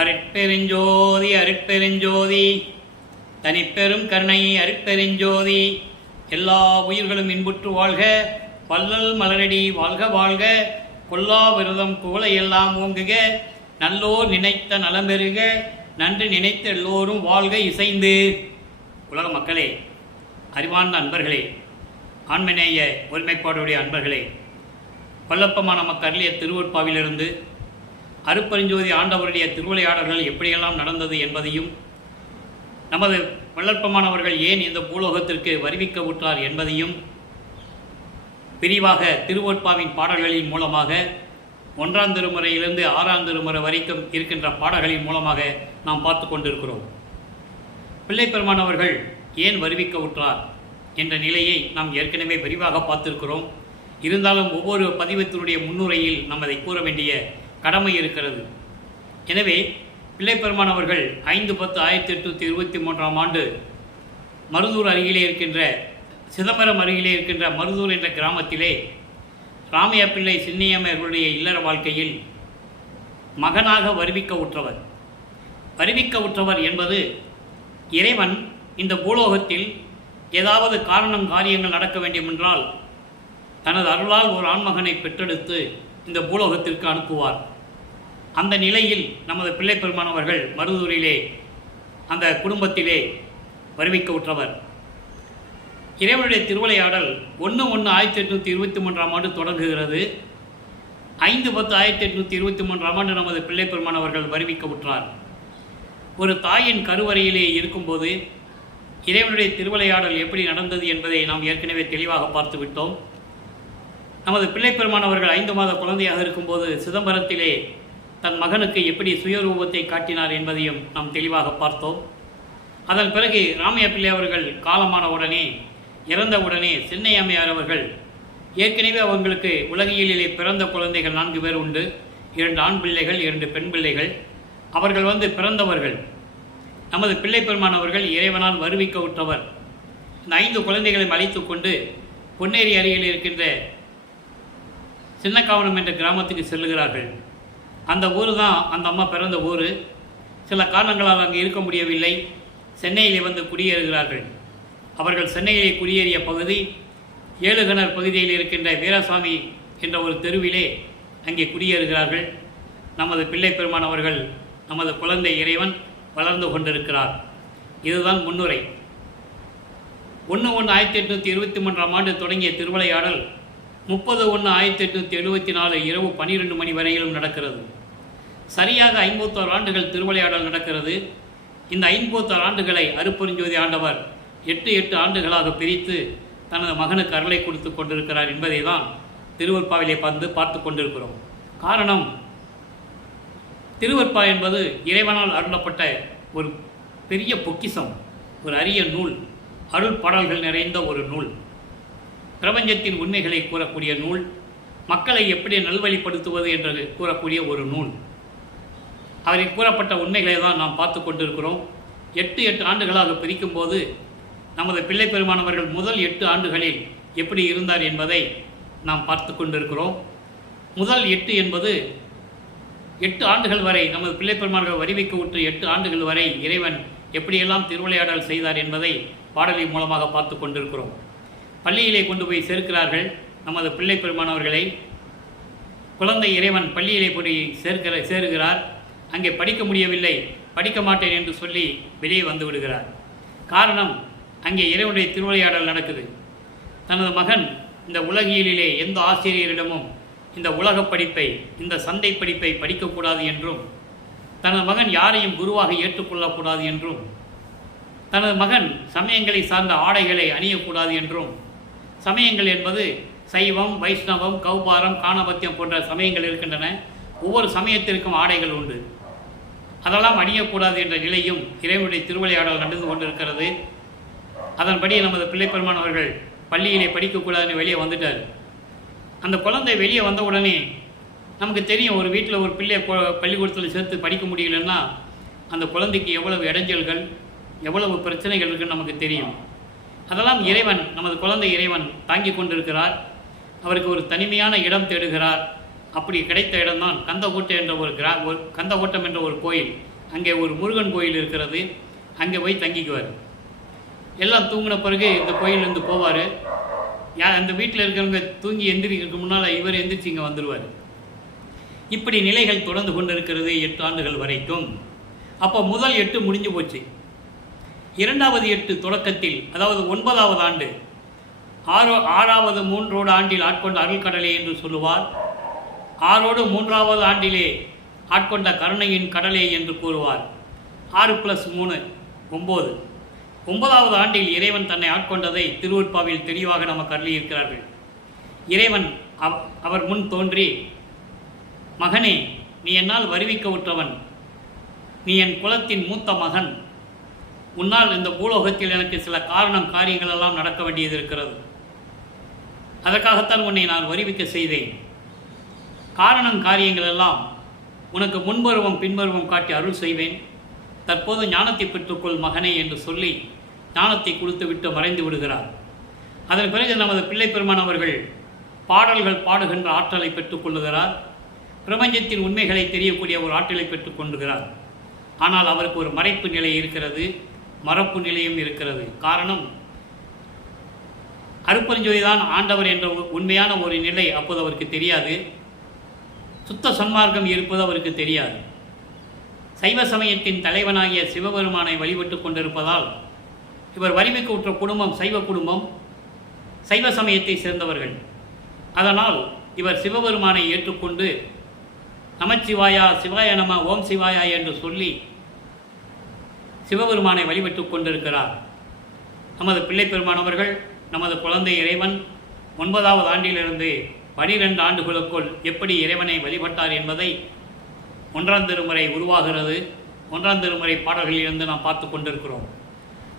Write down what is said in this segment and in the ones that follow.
அருட்பெருஞ்சோதி அருட்பெருஞ்சோதி தனிப்பெரும் கருணை அருட்பெருஞ்சோதி. எல்லா உயிர்களும் இன்புற்று வாழ்க, வள்ளல் மலரடி வாழ்க வாழ்க, கொல்லா விரதம் குவளை எல்லாம் ஓங்குக, நல்லோர் நினைத்த நலம் பெறுக, நன்று நினைத்த எல்லோரும் வாழ்க இசைந்து. உலக மக்களே, அறிவார்ந்த அன்பர்களே, ஆண்மநேய ஒருமைப்பாடுடைய அன்பர்களே, கொல்லப்பமான நமக்கு அருளிய திருவொற்பாவிலிருந்து அருட்பெருஞ்சோதி ஆண்டவருடைய திருவிளையாடல்கள் எப்படியெல்லாம் நடந்தது என்பதையும், நமது வள்ளற்பமானவர்கள் ஏன் இந்த பூலோகத்திற்கு வருவிக்க விட்டார் என்பதையும் விரிவாக திருவொற்பாவின் பாடல்களின் மூலமாக 1ஆம் திருமுறையிலிருந்து 6ஆம் திருமுறை வரைக்கும் இருக்கின்ற பாடல்களின் மூலமாக நாம் பார்த்து கொண்டிருக்கிறோம். பிள்ளைப்பெருமானவர்கள் ஏன் வருவிக்க விட்டார் என்ற நிலையை நாம் ஏற்கனவே விரிவாக பார்த்திருக்கிறோம். இருந்தாலும் ஒவ்வொரு பதிவத்தினுடைய முன்னுரையில் நாம் அதை கூற வேண்டிய கடமை இருக்கிறது. எனவே பிள்ளைப்பெருமானவர்கள் 5/10/1823 ஆண்டு மருதூர் அருகிலே இருக்கின்ற சிதம்பரம் அருகிலே இருக்கின்ற மருதூர் என்ற கிராமத்திலே ராமையா பிள்ளை சின்னையம்மர்களுடைய இல்லற வாழ்க்கையில் மகனாக வருவிக்க உற்றவர் என்பது இறைவன் இந்த பூலோகத்தில் ஏதாவது காரியங்கள் நடக்க வேண்டுமென்றால் தனது அருளால் ஒரு ஆண்மகனை பெற்றெடுத்து இந்த பூலோகத்திற்கு அனுப்புவார். அந்த நிலையில் நமது பிள்ளைப்பெருமானவர்கள் மருதூரிலே அந்த குடும்பத்திலே வருவிக்க உற்றவர். இறைவனுடைய திருவிளையாடல் 1/1/1823 ஆண்டு தொடங்குகிறது. 5/10/1823 ஆண்டு நமது பிள்ளைப்பெருமானவர்கள் வருவிக்க உற்றார். ஒரு தாயின் கருவறையிலே இருக்கும்போது இறைவனுடைய திருவிளையாடல் எப்படி நடந்தது என்பதை நாம் ஏற்கனவே தெளிவாக பார்த்து விட்டோம். நமது பிள்ளைப்பெருமானவர்கள் 5 மாத குழந்தையாக இருக்கும்போது சிதம்பரத்திலே தன் மகனுக்கு எப்படி சுயரூபத்தை காட்டினார் என்பதையும் நாம் தெளிவாக பார்த்தோம். அதன் பிறகு ராமையா பிள்ளை அவர்கள் காலமான உடனே, இறந்த உடனே சின்னையம்மையார் அவர்கள் ஏற்கனவே அவங்களுக்கு உலகியலிலே பிறந்த குழந்தைகள் 4 பேர் உண்டு. 2 ஆண் பிள்ளைகள், 2 பெண் பிள்ளைகள். அவர்கள் பிறந்தவர்கள். நமது பிள்ளைப்பெருமானவர்கள் இறைவனால் வருவிக்க உற்றவர். இந்த 5 குழந்தைகளையும் அழைத்து கொண்டு பொன்னேரி அருகில் இருக்கின்ற சின்னக்காவனம் என்ற கிராமத்துக்கு செல்லுகிறார்கள். அந்த ஊர் தான் அந்த அம்மா பிறந்த ஊர். சில காரணங்களால் அங்கே இருக்க முடியவில்லை. சென்னையிலே குடியேறுகிறார்கள். அவர்கள் சென்னையிலே குடியேறிய பகுதி ஏழுகிணர் பகுதியில் இருக்கின்ற வீரசாமி என்ற ஒரு தெருவிலே அங்கே குடியேறுகிறார்கள். நமது பிள்ளைப்பெருமானவர்கள், நமது குழந்தை இறைவன் வளர்ந்து கொண்டிருக்கிறார். இதுதான் முன்னுரை. 1/1/1823 ஆண்டு தொடங்கிய திருவிளையாடல் 30/1/1874 இரவு 12 மணி வரையிலும் நடக்கிறது. சரியாக 51 ஆண்டுகள் திருவிளையாடல் நடக்கிறது. இந்த 51 ஆண்டுகளை அருட்பெருஞ்சோதி ஆண்டவர் 8 ஆண்டுகளாக பிரித்து தனது மகனுக்கு அருளை கொடுத்து கொண்டிருக்கிறார் என்பதை தான் திருவொற்பாவிலே பார்த்து கொண்டிருக்கிறோம். காரணம், திருவொற்பா என்பது இறைவனால் அருளப்பட்ட ஒரு பெரிய பொக்கிஷம், ஒரு அரிய நூல், அருள் பாடல்கள் நிறைந்த ஒரு நூல், பிரபஞ்சத்தின் உண்மைகளை கூறக்கூடிய நூல், மக்களை எப்படி நல்வழிப்படுத்துவது என்று கூறக்கூடிய ஒரு நூல். அவரில் கூறப்பட்ட உண்மைகளை தான் நாம் பார்த்து கொண்டிருக்கிறோம். 8 ஆண்டுகளாக பிரிக்கும்போது நமது பிள்ளைப்பெருமானவர்கள் முதல் 8 ஆண்டுகளில் எப்படி இருந்தார் என்பதை நாம் பார்த்து கொண்டிருக்கிறோம். முதல் 8 என்பது 8 ஆண்டுகள் வரை நமது பிள்ளைப்பெருமானவர்கள் வருவிக்க விட்டு 8 ஆண்டுகள் வரை இறைவன் எப்படியெல்லாம் திருவிளையாடல் செய்தார் என்பதை பாடலின் மூலமாக பார்த்து கொண்டிருக்கிறோம். பள்ளியிலே கொண்டு போய் சேர்க்கிறார்கள் நமது பிள்ளைப்பெருமானவர்களை. குழந்தை இறைவன் பள்ளியிலே போய் சேருகிறார். அங்கே படிக்க முடியவில்லை, படிக்க மாட்டேன் என்று சொல்லி வெளியே வந்து விடுகிறார். காரணம், அங்கே இறைவனுடைய திருவிளையாடல் நடக்குது. தனது மகன் இந்த உலகியலிலே எந்த ஆசிரியரிடமும் இந்த உலகப் படிப்பை, இந்த சந்தை படிப்பை படிக்கக்கூடாது என்றும், தனது மகன் யாரையும் குருவாக ஏற்றுக்கொள்ளக்கூடாது என்றும், தனது மகன் சமயங்களை சார்ந்த ஆடைகளை அணியக்கூடாது என்றும், சமயங்கள் என்பது சைவம், வைஷ்ணவம், கௌபாரம், காணபத்தியம் போன்ற சமயங்கள் இருக்கின்றன. ஒவ்வொரு சமயத்திற்கும் ஆடைகள் உண்டு. அதெல்லாம் அணியக்கூடாது என்ற நிலையும் இறைவனுடைய திருவிளையாடல் நடந்து கொண்டிருக்கிறது. அதன்படி நமது பிள்ளைப்பெருமானவர்கள் பள்ளியிலே படிக்கக்கூடாதுன்னு வெளியே வந்துட்டார். அந்த குழந்தை வெளியே வந்த உடனே நமக்கு தெரியும், ஒரு வீட்டில் ஒரு பிள்ளையை பள்ளிக்கூடத்தில் சேர்த்து படிக்க முடியலன்னா அந்த குழந்தைக்கு எவ்வளவு இடைஞ்சல்கள், எவ்வளவு பிரச்சனைகள் இருக்குன்னு நமக்கு தெரியும். அதெல்லாம் இறைவன், நமது குழந்தை இறைவன் தாங்கி கொண்டிருக்கிறார். அவருக்கு ஒரு தனிமையான இடம் தேடுகிறார். அப்படி கிடைத்த இடம்தான் கந்தகோட்டை என்ற ஒரு கந்தகோட்டம் என்ற ஒரு கோயில். அங்கே ஒரு முருகன் கோயில் இருக்கிறது. அங்கே போய் தங்கிக்குவார். எல்லாம் தூங்கின பிறகு இந்த கோயிலேருந்து போவார். அந்த வீட்டில் இருக்கிறவங்க தூங்கி எந்திரிக்கிறதுக்கு முன்னால் இவர் எந்திரிச்சு இங்கே வந்துடுவார். இப்படி நிலைகள் தொடர்ந்து கொண்டிருக்கிறது 8 ஆண்டுகள் வரைக்கும். அப்போ முதல் 8 முடிஞ்சு போச்சு. 2வது 8 தொடக்கத்தில், அதாவது 9வது ஆண்டு, 6வது 3வது ஆண்டில் ஆட்கொண்ட அருள்கடலே என்று சொல்லுவார். 6வது 3வது ஆண்டிலே ஆட்கொண்ட கருணையின் கடலே என்று கூறுவார். 6 + 3 9. 9வது ஆண்டில் இறைவன் தன்னை ஆட்கொண்டதை திருவருட்பாவில் தெளிவாக நமக்கு அருளியிருக்கிறார்கள். இறைவன் அவர் முன் தோன்றி, மகனே, நீ என்னால் வருவிக்க உற்றவன், நீ என் குலத்தின் மூத்த மகன், உன்னால் இந்த பூலோகத்தில் எனக்கு சில காரியங்கள் எல்லாம் நடக்க வேண்டியது இருக்கிறது. அதற்காகத்தான் உன்னை நான் வருவிக்க செய்தேன். காரியங்கள் எல்லாம் உனக்கு முன்பருவம் பின்பருவம் காட்டி அருள் செய்வேன். தற்போது ஞானத்தை பெற்றுக்கொள் மகனே என்று சொல்லி ஞானத்தை கொடுத்து விட்டு மறைந்து விடுகிறார். அதன் பிறகு நமது பிள்ளை பெருமான் அவர்கள் பாடல்கள் பாடுகின்ற ஆற்றலை பெற்றுக்கொள்ளுகிறார். பிரபஞ்சத்தின் உண்மைகளை தெரியக்கூடிய ஒரு ஆற்றலை பெற்றுக்கொண்டுகிறார். ஆனால் அவருக்கு ஒரு மறைப்பு நிலை இருக்கிறது, மறப்பு நிலையும் இருக்கிறது. காரணம், அருட்பெருஞ்சோதி தான் ஆண்டவர் என்ற உண்மையான ஒரு நிலை அப்போது அவருக்கு தெரியாது. சுத்த சன்மார்க்கம் இருப்பது அவருக்கு தெரியாது. சைவ சமயத்தின் தலைவனாகிய சிவபெருமானை வழிபட்டு கொண்டிருப்பதால் இவர் வலிமைக்கு உற்ற குடும்பம் சைவ குடும்பம், சைவ சமயத்தை சேர்ந்தவர்கள். அதனால் இவர் சிவபெருமானை ஏற்றுக்கொண்டு நமச்சிவாயா, சிவாய நம, ஓம் சிவாயா என்று சொல்லி சிவபெருமானை வழிபட்டு கொண்டிருக்கிறார். நமது பிள்ளை பெருமான் அவர்கள் நமது குழந்தை இறைவன் 9வது ஆண்டிலிருந்து 12 ஆண்டுகளுக்குள் எப்படி இறைவனை வழிபட்டார் என்பதை 1ஆம் திருமுறை உருவாகிறது. 1ஆம் திருமுறை பாடல்களிலிருந்து நாம் பார்த்து கொண்டிருக்கிறோம்.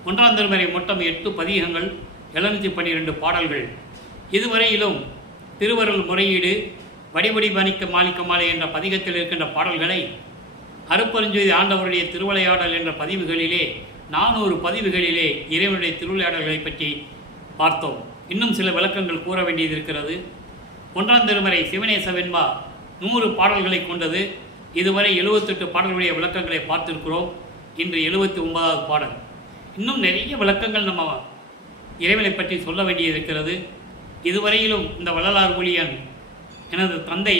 1ஆம் திருமுறை மொத்தம் 8 பதிகங்கள், 712 பாடல்கள். இதுவரையிலும் திருவருள் முறையீடு, வடிவடி பணிக்க மாலிக்க மாலை என்ற பதிகத்தில் இருக்கின்ற பாடல்களை அருட்பெருஞ்சோதி ஆண்டவருடைய திருவிளையாடல் என்ற பதிவுகளிலே 400 பதிவுகளிலே இறைவனுடைய திருவிளையாடல்களை பற்றி பார்த்தோம். இன்னும் சில விளக்கங்கள் கூற வேண்டியது இருக்கிறது. 1ஆம் திருமுறை சிவநேச வெண்பா 100 பாடல்களை கொண்டது. இதுவரை 78 பாடல்களுடைய விளக்கங்களை பார்த்திருக்கிறோம். இன்று 79வது பாடல். இன்னும் நிறைய விளக்கங்கள் நம்ம இறைவனை பற்றி சொல்ல வேண்டியது இருக்கிறது. இதுவரையிலும் இந்த வள்ளலார் ஊழியன் எனது தந்தை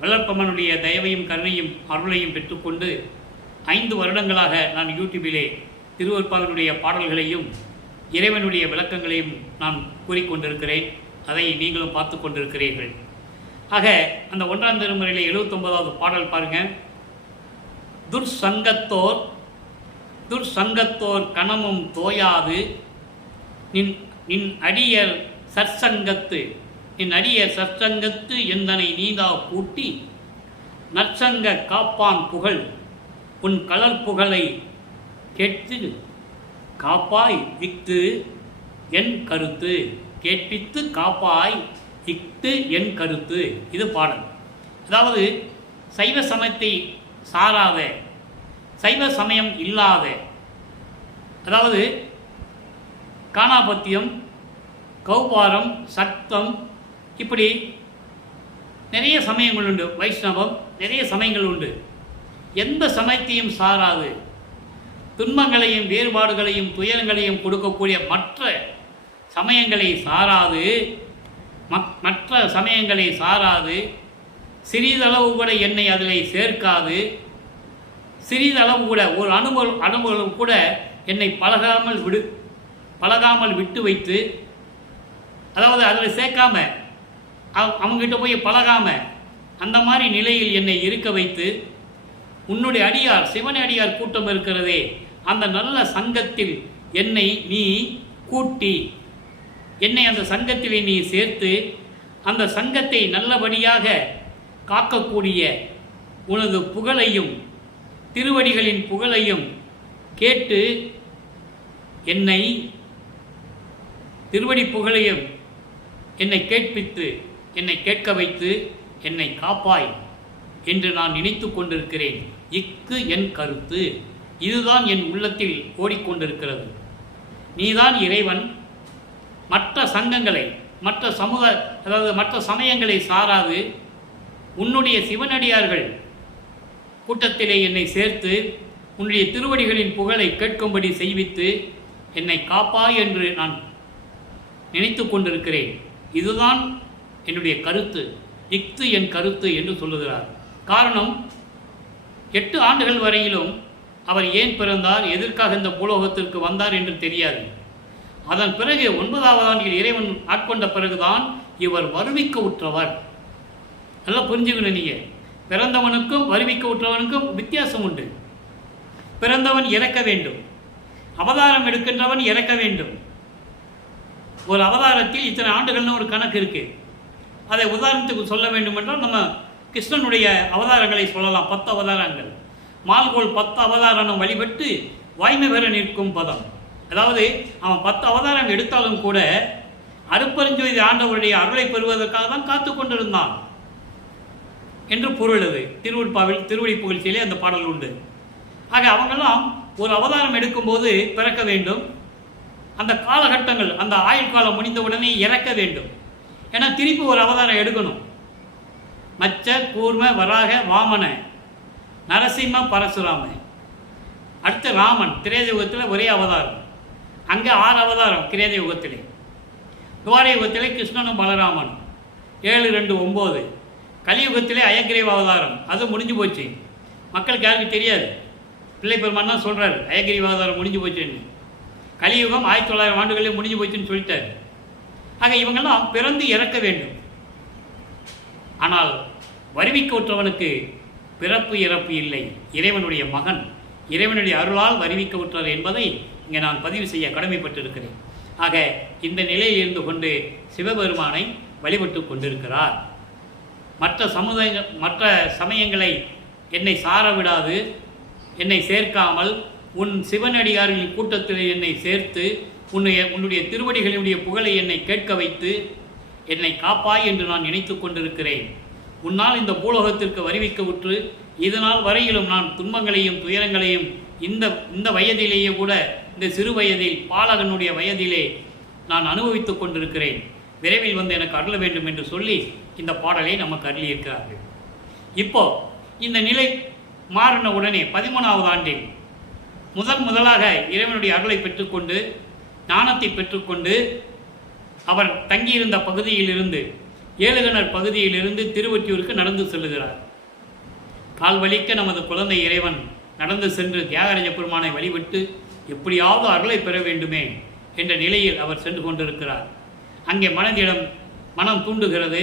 வள்ளற்பம்மனுடைய தயவையும் கருணையும் அருளையும் பெற்றுக்கொண்டு 5 வருடங்களாக நான் யூடியூபிலே திருவருட்பாவினுடைய பாடல்களையும் இறைவனுடைய விளக்கங்களையும் நான் கூறிக்கொண்டிருக்கிறேன். அதை நீங்களும் பார்த்து கொண்டிருக்கிறீர்கள். ஆக அந்த 1ஆம் திருமுறையிலே 79வது பாடல் பாருங்கள். துர்சங்கத்தோர் கணமும் தோயாது நின் அடியர் சற்சங்கத்து எந்தனை நீதா கூட்டி நற்சங்க காப்பான் புகழ் உன் கலர் புகழை கேட்டு காப்பாய் இஃது என் கருத்து. கேட்பித்து காப்பாய் இஃது என் கருத்து. இது பாடல். அதாவது சைவ சமயத்தை சாராத, சைவ சமயம் இல்லாத, அதாவது காணாபத்தியம், கௌபாரம், சக்தம், இப்படி நிறைய சமயங்கள் உண்டு. வைஷ்ணவம், நிறைய சமயங்கள் உண்டு. எந்த சமயத்தையும் சாராது, துன்பங்களையும் வேறுபாடுகளையும் துயரங்களையும் கொடுக்கக்கூடிய மற்ற சமயங்களை சாராது சிறிதளவு கூட என்னை அதில் சேர்க்காது, சிறிதளவு கூட ஒரு அனுபவம் கூட என்னை பழகாமல் விட்டு வைத்து, அதாவது அதில் சேர்க்காம அவங்ககிட்ட போய் பழகாம அந்த மாதிரி நிலையில் என்னை இருக்க வைத்து, உன்னுடைய அடியார் சிவன் அடியார் கூட்டம் இருக்கிறதே, அந்த நல்ல சங்கத்தில் என்னை நீ கூட்டி, என்னை அந்த சங்கத்திலே நீ சேர்த்து, அந்த சங்கத்தை நல்லபடியாக காக்கக்கூடிய உனது புகழையும் திருவடிகளின் புகழையும் கேட்டு, என்னை திருவடி புகழையும் என்னை கேட்பித்து, என்னை கேட்க வைத்து, என்னை காப்பாய் என்று நான் நினைத்து கொண்டிருக்கிறேன். இக்கு என் கருத்து. இதுதான் என் உள்ளத்தில் ஓடிக்கொண்டிருக்கிறது. நீதான் இறைவன். மற்ற சங்கங்களை, மற்ற சமயங்களை சாராது, உன்னுடைய சிவனடியார்கள் கூட்டத்திலே என்னை சேர்த்து உன்னுடைய திருவடிகளின் புகழை கேட்கும்படி செய்வித்து என்னை காப்பாய் என்று நான் நினைத்து கொண்டிருக்கிறேன். இதுதான் என்னுடைய கருத்து, இஃது என் கருத்து என்று சொல்லுகிறார். காரணம், 8 ஆண்டுகள் வரையிலும் அவர் ஏன் பிறந்தார், எதற்காக இந்த பூலோகத்திற்கு வந்தார் என்று தெரியாது. அதன் பிறகு 9வது ஆண்டில் இறைவன் ஆட்கொண்ட பிறகுதான் இவர் வருவிக்க உற்றவர். நல்லா புரிஞ்சுக்கணும். நீங்கள் பிறந்தவனுக்கும் வருவிக்க உற்றவனுக்கும் வித்தியாசம் உண்டு. பிறந்தவன் இறக்க வேண்டும், அவதாரம் எடுக்கின்றவன் இறக்க வேண்டும். ஒரு அவதாரத்தில் இத்தனை ஆண்டுகள்னு ஒரு கணக்கு இருக்குது. அதை உதாரணத்துக்கு சொல்ல வேண்டும் என்றால் நம்ம கிருஷ்ணனுடைய அவதாரங்களை சொல்லலாம். 10 அவதாரங்கள். மால்கோள் 10 அவதாரம் வழிபட்டு வாய்மை பெற நிற்கும் பதம். அதாவது அவன் 10 அவதாரம் எடுத்தாலும் கூட அருப்பெருஞ்சோதி ஆண்டவருடைய அருளை பெறுவதற்காக தான் காத்து கொண்டிருந்தான் என்று பொருள். அது திருவடி புகழ்ச்சியிலே அந்த பாடல் உண்டு. ஆக அவங்கெல்லாம் ஒரு அவதாரம் எடுக்கும்போது பிறக்க வேண்டும், அந்த காலகட்டங்கள் அந்த ஆயுள் காலம் முடிந்தவுடனே இறக்க வேண்டும். ஏன்னா திருப்பி ஒரு அவதாரம் எடுக்கணும். மச்ச, கூர்ம, வராக, வாமன, நரசிம்ம, பரசுராம, அடுத்த ராமன். திரேத யுகத்தில் ஒரே அவதாரம், அங்கே 6 அவதாரம் கிரேத யுகத்திலே. துவார யுகத்திலே கிருஷ்ணனும் பலராமனும் 7, 2, 9. கலியுகத்திலே அயக்கிரேவ அவதாரம், அது முடிஞ்சு போச்சு. மக்களுக்கு யாருக்கு தெரியாது. பிள்ளை பெருமான் தான் சொல்கிறார் அயக்கிரேவ அவதாரம் முடிஞ்சு போச்சுன்னு. கலியுகம் 1900 ஆண்டுகளே முடிஞ்சு போச்சுன்னு சொல்லிட்டார். ஆக இவங்கெல்லாம் பிறந்து இறக்க வேண்டும். ஆனால் வருவிக்க உற்றவனுக்கு பிறப்பு இறப்பு இல்லை. இறைவனுடைய மகன், இறைவனுடைய அருளால் வருவிக்க உற்றார் என்பதை இங்கே நான் பதிவு செய்ய கடமைப்பட்டிருக்கிறேன். ஆக இந்த நிலையில் இருந்து கொண்டு சிவபெருமானை வழிபட்டு கொண்டிருக்கிறார். மற்ற சமயங்களை என்னை சார விடாது, என்னை சேர்க்காமல் உன் சிவனடியார்களின் கூட்டத்தில் என்னை சேர்த்து உன்னுடைய திருவடிகளினுடைய புகழை என்னை கேட்க வைத்து என்னை காப்பாய் என்று நான் நினைத்து கொண்டிருக்கிறேன். உன்னால் இந்த பூலோகத்திற்கு வருவிக்க உற்று இதனால் வரையிலும் நான் துன்பங்களையும் துயரங்களையும் இந்த வயதிலேயே கூட, இந்த சிறு வயதில் பாலகனுடைய வயதிலே நான் அனுபவித்து கொண்டிருக்கிறேன். விரைவில் வந்து எனக்கு அருள வேண்டும் என்று சொல்லி இந்த பாடலை நமக்கு அருளியிருக்கிறார்கள். இப்போ இந்த நிலை மாறின உடனே 13வது ஆண்டில் முதலாக இறைவனுடைய அருளை பெற்றுக்கொண்டு ஞானத்தை பெற்றுக்கொண்டு அவர் தங்கியிருந்த பகுதியிலிருந்து, ஏழுகணர் பகுதியிலிருந்து திருவொற்றியூருக்கு நடந்து செல்லுகிறார். கால்வலிக்க நமது குழந்தை இறைவன் நடந்து சென்று தியாகராஜ பெருமானை வழிபட்டு எப்படியாவது அருளை பெற வேண்டுமே என்ற நிலையில் அவர் சென்று கொண்டிருக்கிறார். அங்கே மனம் தூண்டுகிறது.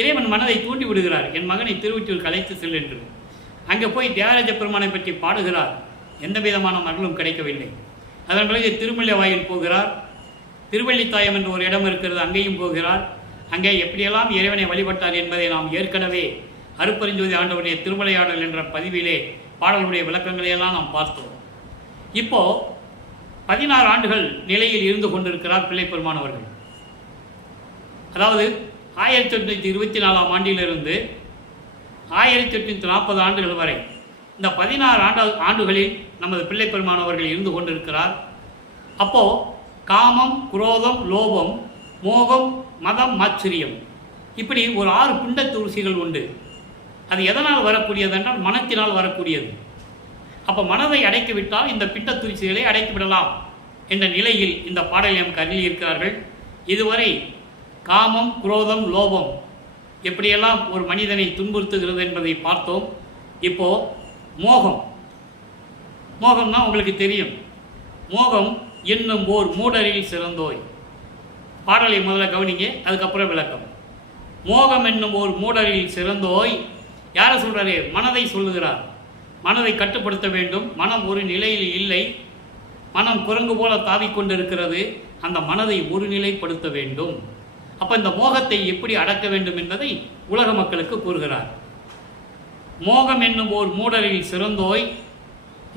இறைவன் மனதை தூண்டி விடுகிறார். என் மகனை திருவொற்றியூருக்கு அழைத்து செல் என்று. அங்கே போய் தியாகராஜ பெருமானை பற்றி பாடுகிறார். எந்த விதமான அருளும் கிடைக்கவில்லை. அதன் பிறகு திருமலை வாயில் போகிறார். திருவள்ளித்தாயம் என்று ஒரு இடம் இருக்கிறது, அங்கேயும் போகிறார். அங்கே எப்படியெல்லாம் இறைவனை வழிபட்டார் என்பதை நாம் ஏற்கனவே அருப்பெருஞ்சோதி ஆண்டவருடைய திருமலையாடல் என்ற பதிவிலே பாடலுடைய விளக்கங்களையெல்லாம் நாம் பார்த்தோம். இப்போ 16 ஆண்டுகள் நிலையில் இருந்து கொண்டிருக்கிறார் பிள்ளை பெருமானவர்கள். அதாவது 1824ஆம் ஆண்டிலிருந்து 1840 ஆண்டுகள் வரை இந்த 16 ஆண்டுகளில் நமது பிள்ளை பெருமானவர்கள் இருந்து கொண்டிருக்கிறார். அப்போது காமம், குரோதம், லோபம், மோகம், மதம், மாச்சரியம், இப்படி ஒரு 6 பிண்ட தூசிகள் உண்டு. அது எதனால் வரக்கூடியது என்றால் மனத்தினால் வரக்கூடியது. அப்போ மனதை அடைக்கிவிட்டால் இந்த பிண்ட தூசிகளை அடைக்கிவிடலாம் என்ற நிலையில் இந்த பாடலை நமக்கு அருளியிருக்கிறார்கள். இதுவரை காமம், குரோதம், லோபம் எப்படியெல்லாம் ஒரு மனிதனை துன்புறுத்துகிறது என்பதை பார்த்தோம். இப்போது மோகம்னா உங்களுக்கு தெரியும். மோகம் என்னும் ஓர் மூடரில் சிறந்தோய். பாடலை முதல்ல கவனிங்க, அதுக்கப்புறம் விளக்கம். மோகம் என்னும் ஓர் மூடரில் சிறந்தோய் யாரை சொல்கிறாரு? மனதை சொல்லுகிறார். மனதை கட்டுப்படுத்த வேண்டும். மனம் ஒரு நிலையில் இல்லை. மனம் குரங்கு போல தாவிக்கொண்டிருக்கிறது. அந்த மனதை ஒரு நிலைப்படுத்த வேண்டும். அப்போ இந்த மோகத்தை எப்படி அடக்க வேண்டும் என்பதை உலக மக்களுக்கு கூறுகிறார். மோகம் என்னும் ஓர் மூடரில் சிறந்தோய்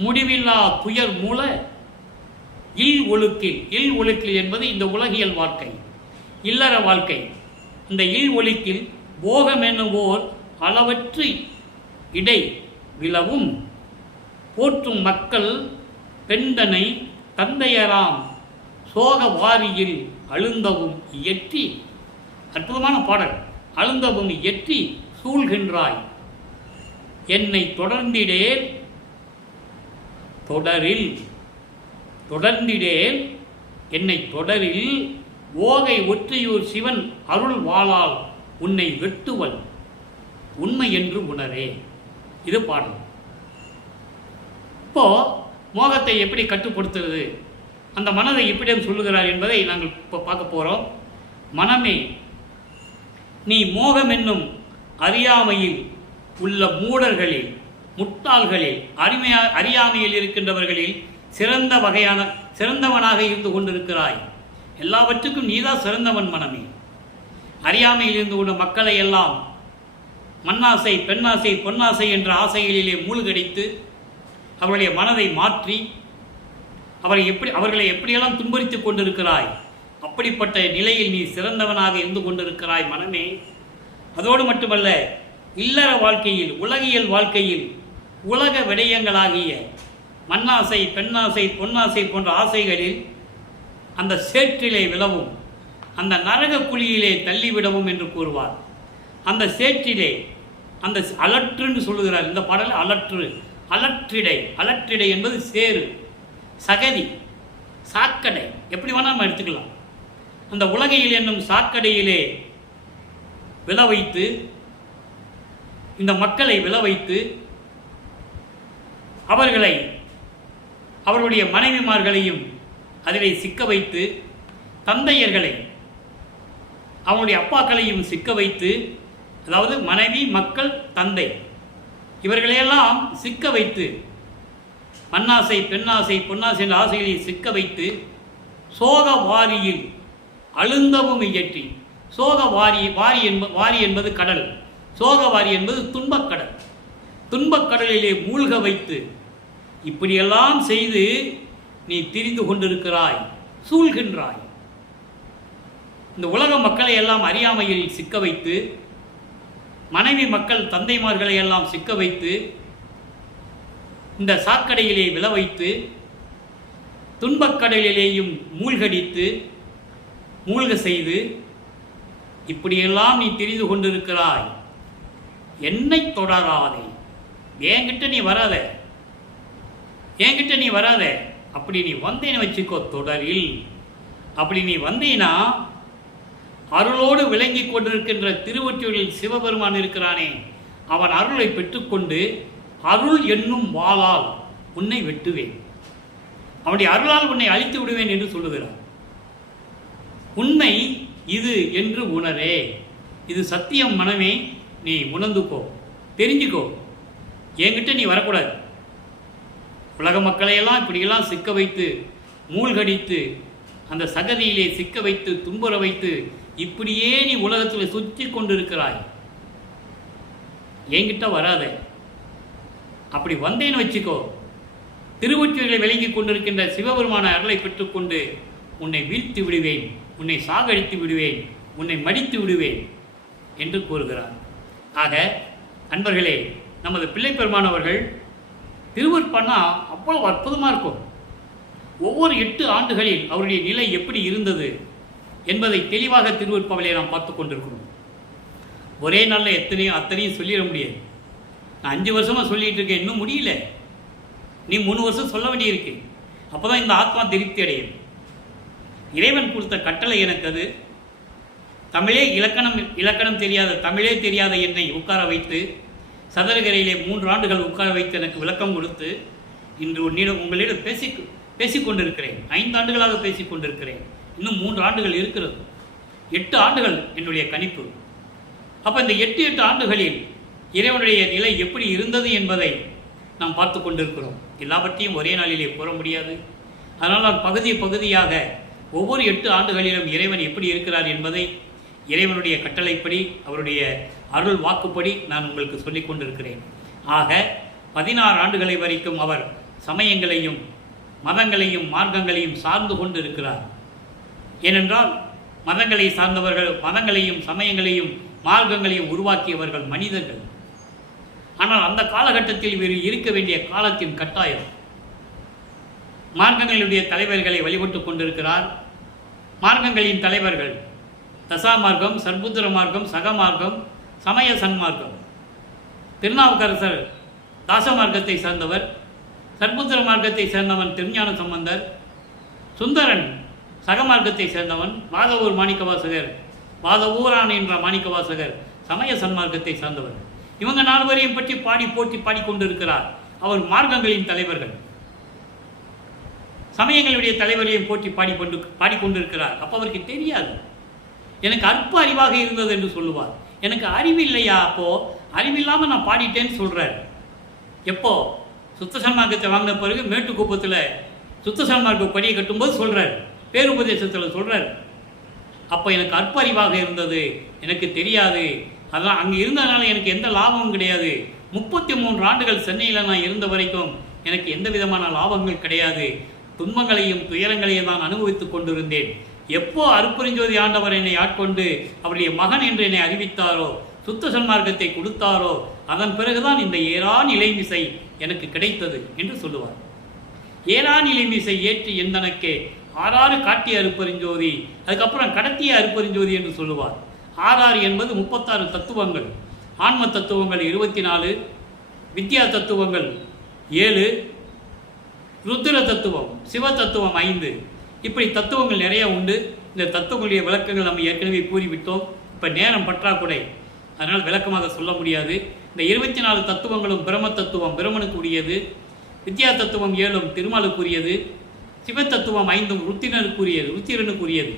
முடிவில்லா துயர் மூல இல் ஒழுக்கில் என்பது இந்த உலகியல் வாழ்க்கை, இல்லற வாழ்க்கை. இந்த இல் ஒழுக்கில் போகம் என்னும் ஓர் அளவற்று இடை விளவும் போற்றும் மக்கள் பெண்டனை தந்தையராம் சோக வாரியில் அழுந்தவும் இயற்றி, அற்புதமான பாடல், அழுந்தவும் இயற்றி சூழ்கின்றாய். என்னை தொடர்ந்திடேல் தொடரில் தொடர்ந்திடேல் என்னை தொடரில் ஓகை ஒற்றையூர் சிவன் அருள் வாளால் உன்னை வெட்டுவல் உண்மை என்று உணரே. இது பாடல். இப்போ மோகத்தை எப்படி கட்டுப்படுத்துறது, அந்த மனதை எப்படி சொல்லுகிறார் என்பதை நாங்கள் இப்போ பார்க்க போகிறோம். மனமே, நீ மோகம் என்னும் அறியாமையில் உள்ள மூடர்களில், முட்டாள்களில், அறியாமையில் இருக்கின்றவர்களில் சிறந்தவனாக இருந்து கொண்டிருக்கிறாய். எல்லாவற்றுக்கும் நீதான் சிறந்தவன் மனமே. அறியாமையில் இருந்து கொண்ட மக்களை எல்லாம் மண்ணாசை, பெண்ணாசை, பொன்னாசை என்ற ஆசைகளிலே மூழ்கடித்து அவருடைய மனதை மாற்றி அவர்களை எப்படியெல்லாம் துன்புறுத்திக் கொண்டிருக்கிறாய். அப்படிப்பட்ட நிலையில் நீ சிறந்தவனாக இருந்து கொண்டிருக்கிறாய் மனமே. அதோடு மட்டுமல்ல, இல்லற வாழ்க்கையில், உலகியல் வாழ்க்கையில், உலக விடயங்களாகிய மண்ணாசை, பெண்ணாசை, பொன்னாசை போன்ற ஆசைகளில் அந்த சேற்றிலே விழவும், அந்த நரக குழியிலே தள்ளிவிடவும் என்று கூறுவார். அந்த சேற்றிலே, அந்த அலற்றுன்னு சொல்லுகிறார் இந்த பாடல். அலற்றிடை என்பது சேறு, சகதி, சாக்கடை, எப்படி வேணால் நம்ம எடுத்துக்கலாம். அந்த உலகையில் என்னும் சாக்கடையிலே விழ வைத்து, இந்த மக்களை விழ வைத்து, அவர்களுடைய மனைவிமார்களையும் அதிலே சிக்க வைத்து, தந்தையர்களை, அவனுடைய அப்பாக்களையும் சிக்க வைத்து, அதாவது மனைவி, மக்கள், தந்தை, இவர்களையெல்லாம் சிக்க வைத்து, மண்ணாசை, பெண்ணாசை, பொன்னாசை என்ற ஆசைகளை சிக்க வைத்து, சோக வாரியில் அழுந்தவும் இயற்றி, சோக வாரி என்பது கடல், சோக வாரி என்பது துன்பக்கடல், துன்பக்கடலிலே மூழ்க வைத்து, இப்படியெல்லாம் செய்து நீ திரிந்து கொண்டிருக்கிறாய், சூழ்கின்றாய். இந்த உலக மக்களை எல்லாம் அறியாமையில் சிக்க வைத்து, மனைவி, மக்கள், தந்தைமார்களை எல்லாம் சிக்க வைத்து, இந்த சாக்கடையிலே விழ வைத்து, துன்பக்கடலிலேயும் மூழ்கடித்து, மூழ்க செய்து, இப்படியெல்லாம் நீ தெரிந்து கொண்டிருக்கிறாய். என்னை தொடராதே, என்கிட்ட நீ வராத. அப்படி நீ வந்தேன்னு வச்சுக்கோ, தொடரில். அப்படி நீ வந்தீனா, அருளோடு விளங்கி கொண்டிருக்கின்ற திருவொற்றியூரில் சிவபெருமான் இருக்கிறானே, அவன் அருளை பெற்றுக்கொண்டு அருள் என்னும் வாளால் உன்னை வெட்டுவேன், அவனுடைய அருளால் உன்னை அழித்து விடுவேன் என்று சொல்லுகிறார். உண்மை இது என்று உணரே. இது சத்தியம் மனமே, நீ உணர்ந்துக்கோ, தெரிஞ்சுக்கோ. என்கிட்ட நீ வரக்கூடாது. உலக மக்களையெல்லாம் இப்படியெல்லாம் சிக்க வைத்து, மூழ்கடித்து, அந்த சகதியிலே சிக்க வைத்து, துன்புற வைத்து, இப்படியே நீ உலகத்தில் சுற்றி கொண்டிருக்கிறாய். என்கிட்ட வராத. அப்படி வந்தேன்னு வச்சுக்கோ, திருவொற்றியூரை விளங்கி கொண்டிருக்கின்ற சிவபெருமான அருளை பெற்றுக்கொண்டு உன்னை வீழ்த்தி விடுவேன், உன்னை சாகடித்து விடுவேன், உன்னை மடித்து விடுவேன் என்று கூறுகிறார். ஆக அன்பர்களே, நமது பிள்ளை பெருமானவர்கள் திருவருட்பானா அவ்வளவு அற்புதமாக இருக்கும். ஒவ்வொரு 8 ஆண்டுகளில் அவருடைய நிலை எப்படி இருந்தது என்பதை தெளிவாக திருவருட்பாவிலே நாம் பார்த்து கொண்டிருக்கிறோம். ஒரே நாளில் அத்தனையும் சொல்லிட முடியாது. நான் 5 வருஷமாக சொல்லிகிட்டு இருக்கேன், இன்னும் முடியல. நீ 3 வருஷம் சொல்ல வேண்டியிருக்கு. அப்போ தான் இந்த ஆத்மா திருப்தி அடையும். இறைவன் கொடுத்த கட்டளை எனக்கு அது. தமிழே இலக்கணம் தெரியாத, தமிழே தெரியாத என்னை உட்கார வைத்து, சதுரகிரையிலே 3 ஆண்டுகள் உட்கார வைத்து எனக்கு விளக்கம் கொடுத்து, இன்று உங்களிடம் பேசிக்கொண்டிருக்கிறேன். 5 ஆண்டுகளாக பேசிக்கொண்டிருக்கிறேன். இன்னும் 3 ஆண்டுகள் இருக்கிறது. 8 ஆண்டுகள் என்னுடைய கணிப்பு. அப்போ இந்த 8 ஆண்டுகளில் இறைவனுடைய நிலை எப்படி இருந்தது என்பதை நாம் பார்த்து கொண்டிருக்கிறோம். எல்லாவற்றையும் ஒரே நாளிலே கூற முடியாது. அதனால் நான் பகுதியாக ஒவ்வொரு 8 ஆண்டுகளிலும் இறைவன் எப்படி இருக்கிறார் என்பதை இறைவனுடைய கட்டளைப்படி, அவருடைய அருள் வாக்குப்படி நான் உங்களுக்கு சொல்லிக் கொண்டிருக்கிறேன். ஆக 16 ஆண்டுகளை வரைக்கும் அவர் சமயங்களையும் மதங்களையும் மார்க்கங்களையும் சார்ந்து கொண்டு இருக்கிறார். ஏனென்றால் மதங்களை சார்ந்தவர்கள், மதங்களையும் சமயங்களையும் மார்க்கங்களையும் உருவாக்கியவர்கள் மனிதர்கள். ஆனால் அந்த காலகட்டத்தில் இவர் இருக்க வேண்டிய காலத்தின் கட்டாயம். மார்க்கங்களுடைய தலைவர்களை வழிபட்டு கொண்டிருக்கிறார். மார்க்கங்களின் தலைவர்கள் தசா மார்க்கம், சர்புத்திர மார்க்கம், சக மார்க்கம், சமய சன்மார்க்கம். திருநாவுக்கரசர் தாச மார்க்கத்தை சேர்ந்தவர், சர்புத்திர மார்க்கத்தை சேர்ந்தவன் திருஞான சம்பந்தர், சுந்தரன் சகமார்க்கத்தை சேர்ந்தவன், வாதவூர் மாணிக்கவாசகர், வாதவூரான் என்ற மாணிக்கவாசகர் சமய சன்மார்க்கத்தை சேர்ந்தவர். இவங்க 4 பேரையும் பற்றி போற்றி பாடிக்கொண்டிருக்கிறார். அவர் மார்க்கங்களின் தலைவர்கள், சமயங்களுடைய தலைவரையும் போற்றி பாடிக்கொண்டிருக்கிறார். அப்போ அவருக்கு தெரியாது. எனக்கு அற்ப அறிவாக இருந்தது என்று சொல்லுவார். எனக்கு அறிவு இல்லையா? அப்போது அறிவில்லாமல் நான் பாடிட்டேன்னு சொல்கிறார். எப்போ சுத்த சன்மார்க்கத்தை வாங்கின பிறகு மேட்டுக்குப்பத்தில் சுத்த சன்மார்க்க படியை கட்டும்போது சொல்கிறார், பேருபதேசத்தில் சொல்கிறார். அப்போ எனக்கு அற்ப அறிவாக இருந்தது, எனக்கு தெரியாது. அதெல்லாம் அங்கே இருந்ததுனால எனக்கு எந்த லாபமும் கிடையாது. 33 ஆண்டுகள் சென்னையில் நான் இருந்த வரைக்கும் எனக்கு எந்த விதமான லாபங்கள் கிடையாது. துன்பங்களையும் துயரங்களையும் நான் அனுபவித்துக் கொண்டிருந்தேன். எப்போ அருட்பெருஞ்சோதி ஆண்டவர் என்னை ஆட்கொண்டு அவருடைய மகன் என்று என்னை அறிவித்தாரோ, சுத்த சன்மார்க்கத்தை கொடுத்தாரோ, அதன் பிறகுதான் இந்த ஏறா நிலைமிசை எனக்கு கிடைத்தது என்று சொல்லுவார். ஏறா நிலைமிசை ஏற்றி எந்தனக்கே ஆறாறு காட்டிய அருட்பெருஞ்சோதி, அதுக்கப்புறம் கடத்திய அருட்பெருஞ்சோதி என்று சொல்லுவார். 6 என்பது 36 தத்துவங்கள். ஆன்ம தத்துவங்கள் 24, வித்யா தத்துவங்கள் 7, ருத்ர தத்துவம், சிவ தத்துவம் 5. இப்படி தத்துவங்கள் நிறைய உண்டு. இந்த தத்துவங்களுடைய விளக்கங்கள் நம்ம ஏற்கனவே கூறிவிட்டோம். இப்போ நேரம் பற்றாக்குறை, அதனால் விளக்கமாக சொல்ல முடியாது. இந்த 24 தத்துவங்களும் பிரம்ம தத்துவம் பிரம்மனுக்கு உரியது, வித்யா தத்துவம் 7 திருமாலுக்குரியது, சிவ தத்துவம் 5 ருத்திரனுக்குரியது.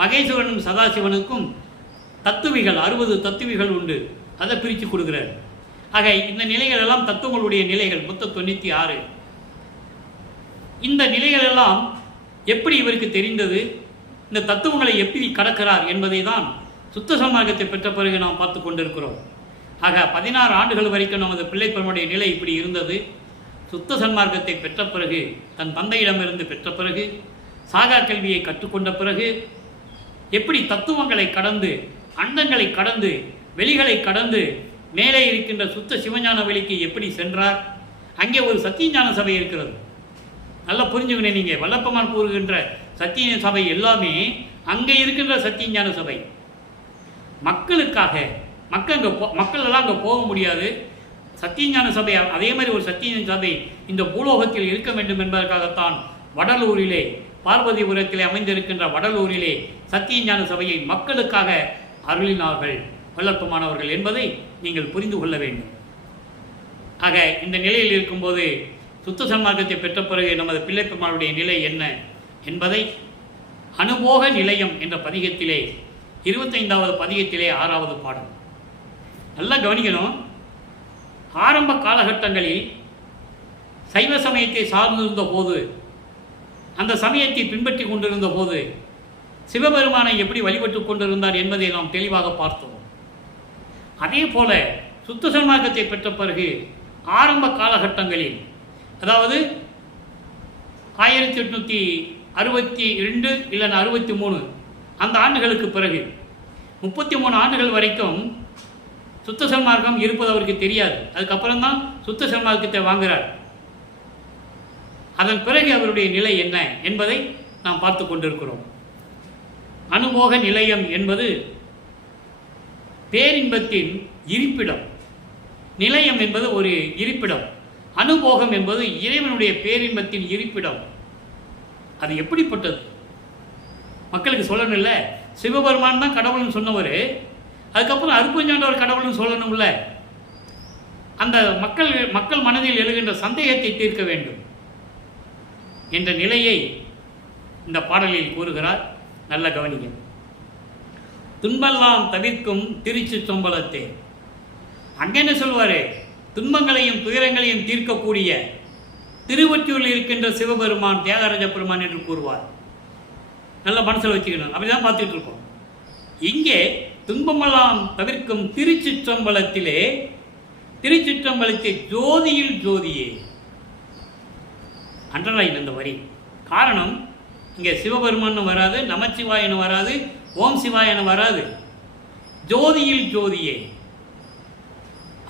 மகேஸ்வரனும் சதாசிவனுக்கும் தத்துவிகள் 60 தத்துவிகள் உண்டு. அதை பிரித்து கொடுக்குறார். ஆக இந்த நிலைகள் எல்லாம் தத்துவங்களுடைய நிலைகள், மொத்தம் 96. இந்த நிலைகள் எல்லாம் எப்படி இவருக்கு தெரிந்தது, இந்த தத்துவங்களை எப்படி கடக்கிறார் என்பதை தான் சுத்த சன்மார்க்கத்தை பெற்ற பிறகு நாம் பார்த்து கொண்டிருக்கிறோம். ஆக 16 ஆண்டுகள் வரைக்கும் நமது பிள்ளை பெருமனுடைய நிலை இப்படி இருந்தது. சுத்த சன்மார்க்கத்தை பெற்ற பிறகு, தன் தந்தையிடமிருந்து பெற்ற பிறகு, சாகா கல்வியை கற்றுக்கொண்ட பிறகு, எப்படி தத்துவங்களை கடந்து, அண்டங்களை கடந்து, வெளிகளை கடந்து மேலே இருக்கின்ற சுத்த சிவஞான வெளிக்கு எப்படி சென்றார். அங்கே ஒரு சத்தியஞான சபை இருக்கிறது. நல்லா புரிஞ்சுக்கணும். நீங்கள் வல்லப்பமான் கூறுகின்ற சத்திய சபை எல்லாமே அங்கே இருக்கின்ற சத்தியஞான சபை. மக்களுக்காக, மக்கள் எல்லாம் அங்கே போக முடியாது. சத்தியஞான சபை அதே மாதிரி ஒரு சத்தியஞான சபை இந்த பூலோகத்தில் இருக்க வேண்டும் என்பதற்காகத்தான் வடலூரிலே, பார்வதிபுரத்திலே அமைந்திருக்கின்ற வடலூரிலே சத்தியஞான சபையை மக்களுக்காக அருளினார்கள் வல்லப்பமானவர்கள் என்பதை நீங்கள் புரிந்து கொள்ள வேண்டும். ஆக இந்த நிலையில் இருக்கும்போது சுத்த சன்மார்க்கத்தை பெற்ற பிறகு நமது பிள்ளைப்பெருமானுடைய நிலை என்ன என்பதை அனுபோக நிலையம் என்ற பதிகத்திலே 25வது பதிகத்திலே 6வது பாடல். நல்லா கவனிக்கணும். ஆரம்ப காலகட்டங்களில் சைவ சமயத்தை சார்ந்திருந்த போது, அந்த சமயத்தை பின்பற்றி கொண்டிருந்த போது சிவபெருமானை எப்படி வழிபட்டு கொண்டிருந்தார் என்பதை நாம் தெளிவாக பார்த்தோம். அதே போல சுத்த சன்மார்க்கத்தை பெற்ற பிறகு ஆரம்ப காலகட்டங்களில், அதாவது 1862 இல்லைன்னா 63 அந்த ஆண்டுகளுக்கு பிறகு 33 ஆண்டுகள் வரைக்கும் சுத்த சன்மார்க்கம் இருப்பது அவருக்கு தெரியாது. அதுக்கப்புறம் தான் சுத்த சன்மார்க்கத்தை வாங்குகிறார். அதன் பிறகு அவருடைய நிலை என்ன என்பதை நாம் பார்த்து கொண்டிருக்கிறோம். அனுபோக நிலையம் என்பது பேரின்பத்தின் இருப்பிடம். நிலையம் என்பது ஒரு இருப்பிடம். அனுபோகம் என்பது இறைவனுடைய பேரின்பத்தின் இருப்பிடம். அது எப்படிப்பட்டது மக்களுக்கு சொல்லணும்ல. சிவபெருமான் தான் கடவுள்னு சொன்னவர், அதுக்கப்புறம் அருட்பெருஞ்சாண்டவர் கடவுள்னு சொல்லணும்ல. அந்த மக்கள் மனதில் எழுகின்ற சந்தேகத்தை தீர்க்க வேண்டும் என்ற நிலையை இந்த பாடலில் கூறுகிறார். நல்ல கவனிங்க. துன்பெல்லாம் தவிர்க்கும் திருச்சிற்றம்பலத்தே. அங்கே என்ன சொல்வார்? துன்பங்களையும் துயரங்களையும் தீர்க்கக்கூடிய திருவொற்றியூரில் இருக்கின்ற சிவபெருமான் தியாகராஜ பெருமான் என்று கூறுவார். நல்ல மனசில் வச்சுக்கணும். அப்படிதான் பார்த்துட்டு இருக்கோம். இங்கே துன்பமெல்லாம் தவிர்க்கும் திருச்சிற்றம்பலத்திலே, திருச்சிற்றம்பலத்தை ஜோதியில் ஜோதியே அன்றராயின் அந்த வரி. காரணம், இங்கே சிவபெருமான்னு வராது, நமச்சிவாயனு வராது, ஓம் சிவாயனு வராது. ஜோதியில் ஜோதியே,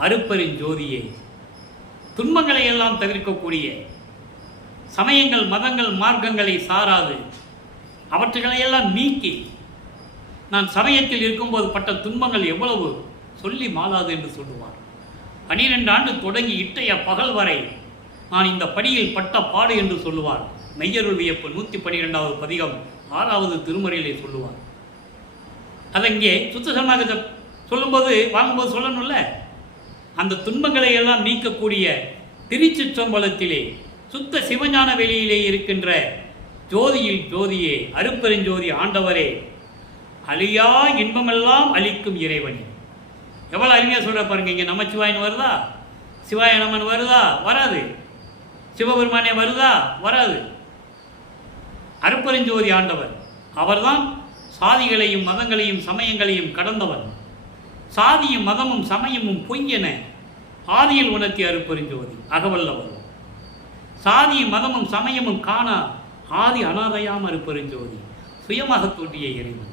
அருட்பெருஞ்சோதியே, துன்பங்களை எல்லாம் தவிர்க்கக்கூடிய, சமயங்கள் மதங்கள் மார்க்கங்களை சாராது, அவற்றைகளையெல்லாம் நீக்கி, நான் சமயத்தில் இருக்கும்போது பட்ட துன்பங்கள் எவ்வளவு சொல்லி மாளாது என்று சொல்லுவார். 12 ஆண்டு தொடங்கி இட்டைய பகல் வரை நான் இந்த படியில் பட்ட பாடு என்று சொல்லுவார். மெய்யருள் வியப்பு 112வது பதிகம் 6வது திருமுறையிலே சொல்லுவார். அதங்கே சுத்த சன்மார்க்கத்தை சொல்லும்போது வாங்கும்போது சொல்லணும்ல, அந்த துன்பங்களை எல்லாம் நீக்கக்கூடிய திருச்சிற்றம்பலத்திலே சுத்த சிவஞான வெளியிலே இருக்கின்ற ஜோதியில் ஜோதியே அருப்பெருஞ்சோதி ஆண்டவரே அழியா இன்பமெல்லாம் அளிக்கும் இறைவனே. எவ்வளோ அருமையாக சொல்கிற பாருங்க. இங்கே நமச்சிவாயன் வருதா, சிவாய நமன் வருதா? வராது. சிவபெருமானே வருதா? வராது. அருப்பெருஞ்சோதி ஆண்டவர் அவர்தான் சாதிகளையும் மதங்களையும் சமயங்களையும் கடந்தவர். சாதியும் மதமும் சமயமும் பொய் என ஆதியில் உணர்த்திய அருப்பெருஞ்சோதி அகவல்லவர். சாதியும் மதமும் சமயமும் காணா ஆதி அனாதையாம் அருப்பெருஞ்சோதி சுயமாக தோன்றிய இறைவன்.